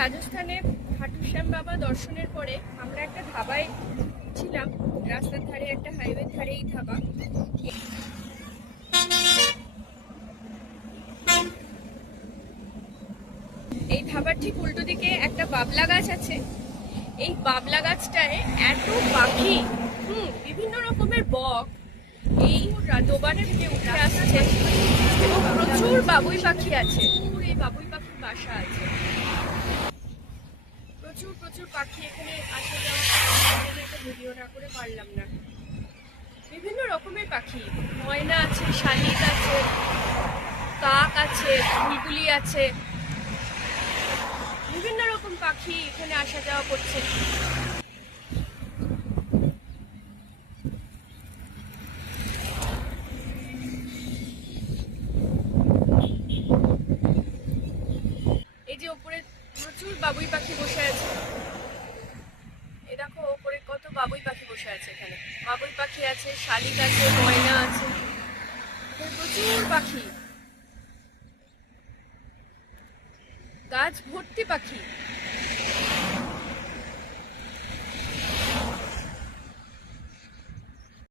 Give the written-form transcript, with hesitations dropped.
রাজস্থানে খাটু শ্যাম বাবা দর্শনের পরে আমরা একটা ধাবায় ছিলাম, রাস্তার ধারে, একটা হাইওয়ের ধারে এই ধাবা। এই ধাবার ঠিক উল্টো দিকে একটা বাবলা গাছ আছে। এই বাবলা গাছটায় এত পাখি, বিভিন্ন রকমের বক এই দোবানের থেকে উঠে আসছে এবং প্রচুর বাবুই পাখি আছে। এই বাবুই পাখির বাসা আছে, প্রচুর প্রচুর পাখি এখানে আসা যাওয়া। একটা ভিডিও না করে পারলাম না। বিভিন্ন রকমের পাখি, ময়না আছে, শালিক আছে, কাক আছে, বুলবুলি আছে, বিভিন্ন রকম পাখি এখানে আসা যাওয়া করছে। এই যে ওপরে প্রচুর বাবুই পাখি বসে আছে, এই দেখো ওপরে কত বাবুই পাখি বসে আছে। এখানে বাবুই পাখি আছে, শালিক আছে, ময়না আছে, প্রচুর পাখি, গাছ ভর্তি পাখি।